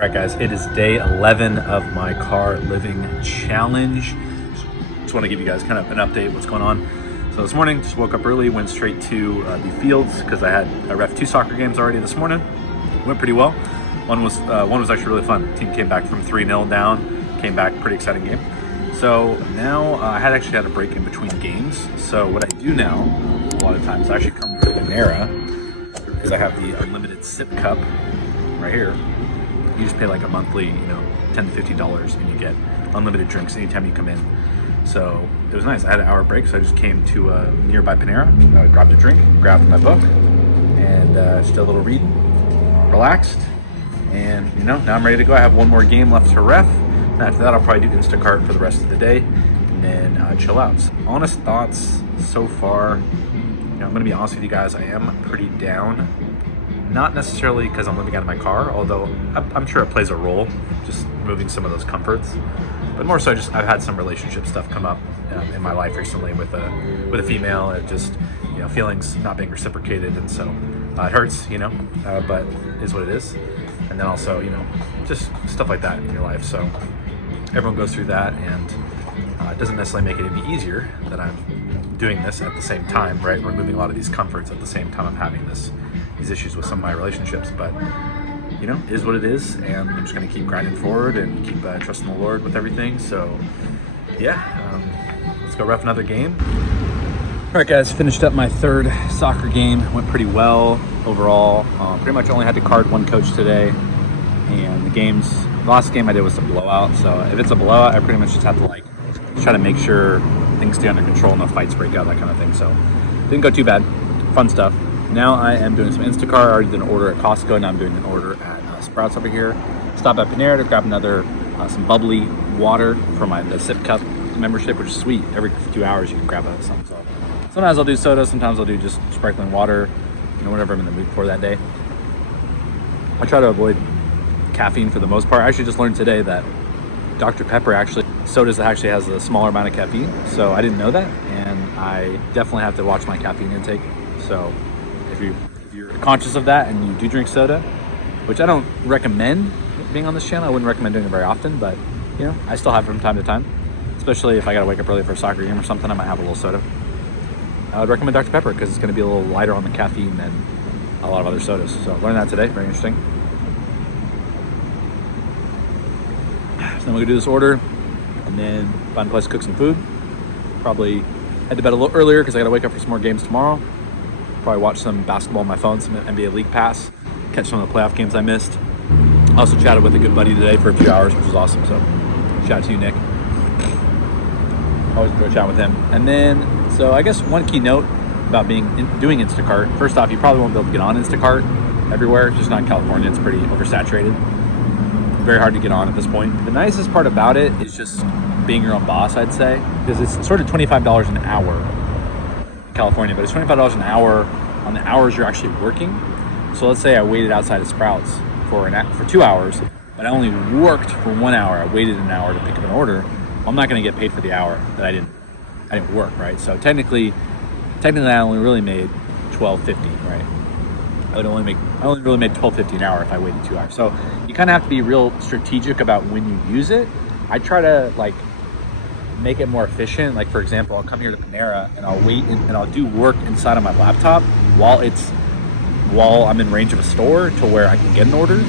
All right, guys, it is day 11 of my car living challenge. Just want to give you guys kind of an update what's going on. So this morning, just woke up early, went straight to the fields because I ref 2 soccer games already this morning. Went pretty well. One was actually really fun. The team came back from 3-0 down, came back, pretty exciting game. So now I had a break in between games. So what I do now, a lot of times, I actually come to Panera because I have the unlimited sip cup right here. You just pay like a monthly, $10 to $50, and you get unlimited drinks anytime you come in. So it was nice. I had an hour break, so I just came to a nearby Panera, grabbed a drink, grabbed my book, and just did a little reading, relaxed, and now I'm ready to go. I have one more game left to ref. And after that, I'll probably do Instacart for the rest of the day, and then chill out. So, honest thoughts so far. I'm gonna be honest with you guys. I am pretty down. Not necessarily because I'm living out of my car, although I'm sure it plays a role, just moving some of those comforts. But more so, I've had some relationship stuff come up in my life recently with a female. It just feelings not being reciprocated, and so it hurts, but it is what it is. And then also just stuff like that in your life. So everyone goes through that, and it doesn't necessarily make it any easier that I'm doing this at the same time, right? Removing a lot of these comforts at the same time I'm having these issues with some of my relationships, but it is what it is, and I'm just going to keep grinding forward and keep trusting the Lord with everything. So let's go ref another game. All right, guys, finished up my 3rd soccer game. Went pretty well overall. Pretty much only had to card one coach today, and the last game I did was a blowout. So if it's a blowout, I pretty much just have to try to make sure things stay under control, no fights break out, that kind of thing. So didn't go too bad. Fun stuff. Now I am doing some Instacart. I already did an order at Costco. Now I'm doing an order at Sprouts over here. Stop at Panera to grab some bubbly water for the Sip Cup membership, which is sweet. Every 2 hours you can grab something. So sometimes I'll do soda, sometimes I'll do just sparkling water, whatever I'm in the mood for that day. I try to avoid caffeine for the most part. I actually just learned today that Dr. Pepper sodas actually has a smaller amount of caffeine. So I didn't know that, and I definitely have to watch my caffeine intake. So if you're conscious of that and you do drink soda, which I don't recommend being on this channel, I wouldn't recommend doing it very often, but I still have it from time to time, especially if I gotta wake up early for a soccer game or something. I might have a little soda. I would recommend Dr. Pepper because it's going to be a little lighter on the caffeine than a lot of other sodas. So I learned that today. Very interesting. So then we're going to do this order and then find a place to cook some food. Probably head to bed a little earlier because I got to wake up for some more games tomorrow. Probably watch some basketball on my phone, some NBA League Pass, catch some of the playoff games I missed. Also chatted with a good buddy today for a few hours, which was awesome. So shout out to you, Nick. Always enjoy chatting with him. And then, so I guess one key note about doing Instacart. First off, you probably won't be able to get on Instacart everywhere. It's just not in California. It's pretty oversaturated. Very hard to get on at this point. The nicest part about it is just being your own boss, I'd say, because it's sort of $25 an hour in California, but it's $25 an hour on the hours you're actually working. So let's say I waited outside of Sprouts for 2 hours, but I only worked for 1 hour. I waited an hour to pick up an order. I'm not going to get paid for the hour that I didn't work, right? So technically I only really made $12.50, right? I only really made $12.50 an hour if I waited 2 hours. So you kind of have to be real strategic about when you use it. I try to make it more efficient. Like, for example, I'll come here to Panera and I'll wait and I'll do work inside of my laptop while I'm in range of a store to where I can get an order.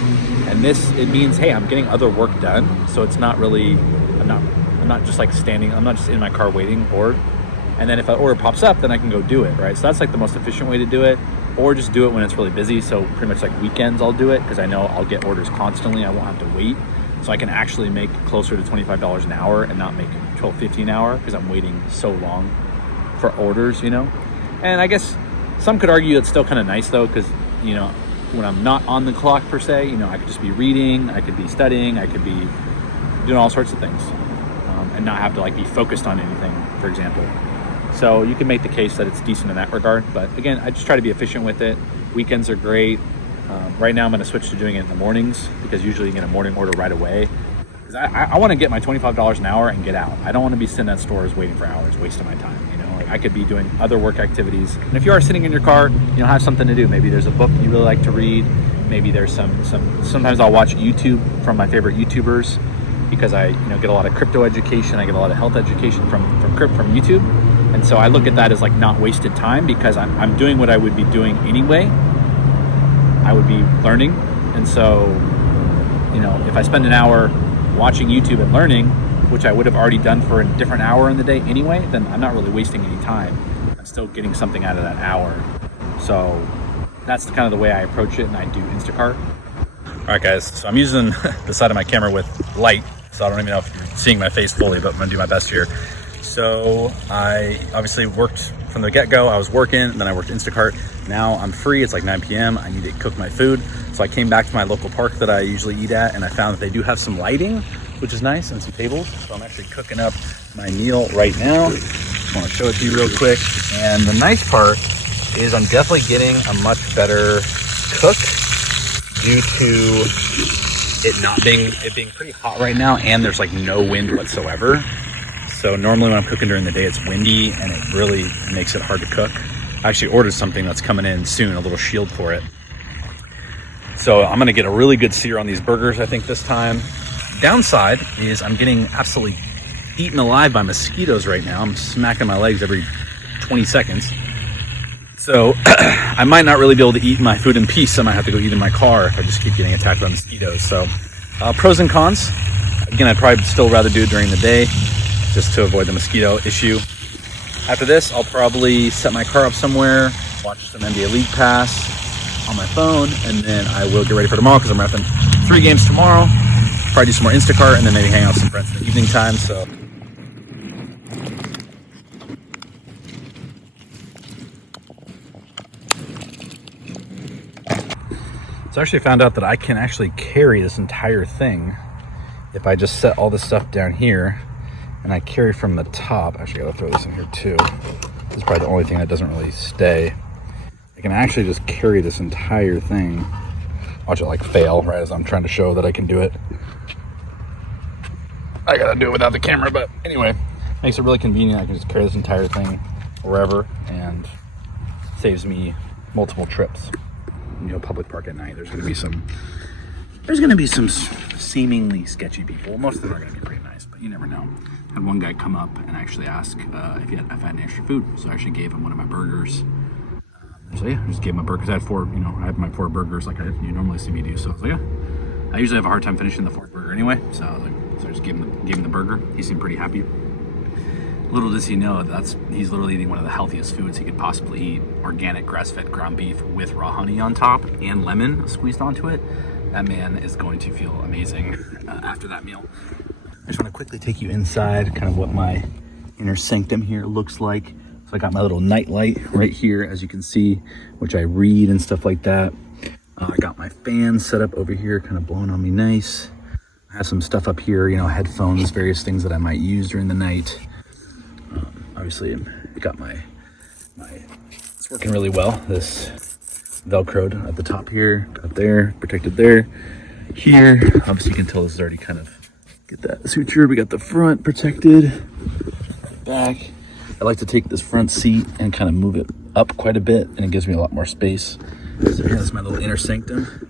And it means, hey, I'm getting other work done. So it's not really, I'm not just standing, I'm not just in my car waiting, bored. And then if an order pops up, then I can go do it, right? So that's the most efficient way to do it, or just do it when it's really busy. So pretty much weekends I'll do it because I know I'll get orders constantly. I won't have to wait. So I can actually make closer to $25 an hour and not make $12.50 an hour because I'm waiting so long for orders, And I guess some could argue it's still kind of nice though, because, when I'm not on the clock per se, I could just be reading, I could be studying, I could be doing all sorts of things. And not have to be focused on anything, for example. So you can make the case that it's decent in that regard. But again, I just try to be efficient with it. Weekends are great. Right now I'm going to switch to doing it in the mornings because usually you get a morning order right away. Because I want to get my $25 an hour and get out. I don't want to be sitting at stores waiting for hours, wasting my time. I could be doing other work activities. And if you are sitting in your car, have something to do. Maybe there's a book you really like to read. Maybe there's sometimes I'll watch YouTube from my favorite YouTubers, because I get a lot of crypto education, I get a lot of health education from YouTube. And so I look at that as like not wasted time, because I'm doing what I would be doing anyway. I would be learning. And so, if I spend an hour watching YouTube and learning, which I would have already done for a different hour in the day anyway, then I'm not really wasting any time. I'm still getting something out of that hour. So that's kind of the way I approach it, and I do Instacart. All right, guys, so I'm using the side of my camera with light, so I don't even know if you're seeing my face fully, but I'm gonna do my best here. So I obviously worked from the get-go. I was working, and then I worked Instacart. Now I'm free, it's like 9 p.m. I need to cook my food. So I came back to my local park that I usually eat at, and I found that they do have some lighting, which is nice, and some tables. So I'm actually cooking up my meal right now. I wanna show it to you real quick. And the nice part is I'm definitely getting a much better cook due to it being pretty hot right now, and there's like no wind whatsoever. So normally when I'm cooking during the day, it's windy and it really makes it hard to cook. I actually ordered something that's coming in soon, a little shield for it. So I'm gonna get a really good sear on these burgers, I think, this time. Downside is I'm getting absolutely eaten alive by mosquitoes right now. I'm smacking my legs every 20 seconds. So I might not really be able to eat my food in peace. I might have to go eat in my car if I just keep getting attacked by mosquitoes. So pros and cons. Again, I'd probably still rather do it during the day, just to avoid the mosquito issue. After this, I'll probably set my car up somewhere, watch some NBA League Pass on my phone, and then I will get ready for tomorrow, because I'm wrapping 3 games tomorrow. Probably do some more Instacart, and then maybe hang out with some friends in the evening time. So I actually found out that I can actually carry this entire thing if I just set all this stuff down here, and I carry from the top. Actually, I gotta throw this in here too. This is probably the only thing that doesn't really stay. I can actually just carry this entire thing. Watch it like fail right as I'm trying to show that I can do it. I gotta do it without the camera, but anyway, makes it really convenient. I can just carry this entire thing wherever, and saves me multiple trips. Public park at night, there's gonna be some seemingly sketchy people. Most of them are gonna be pretty nice, but you never know. I had one guy come up and actually ask if I had any extra food, so I actually gave him one of my burgers. So yeah, I just gave him a burger, because I had 4, I have my 4 burgers like you normally see me do. So I was like, yeah, I usually have a hard time finishing the 4th burger anyway. So I was like, so I just gave him the burger. He seemed pretty happy. Little does he know he's literally eating one of the healthiest foods he could possibly eat. Organic grass-fed ground beef with raw honey on top and lemon squeezed onto it. That man is going to feel amazing after that meal. I just want to quickly take you inside, kind of what my inner sanctum here looks like. So I got my little night light right here, as you can see, which I read and stuff like that. I got my fan set up over here, kind of blowing on me nice. I have some stuff up here, headphones, various things that I might use during the night. Obviously, I got it's working really well. This Velcroed at the top here, got there, protected there. Here, obviously you can tell this is already kind of, get that suture. We got the front protected, back. I like to take this front seat and kind of move it up quite a bit, and it gives me a lot more space. So here's my little inner sanctum.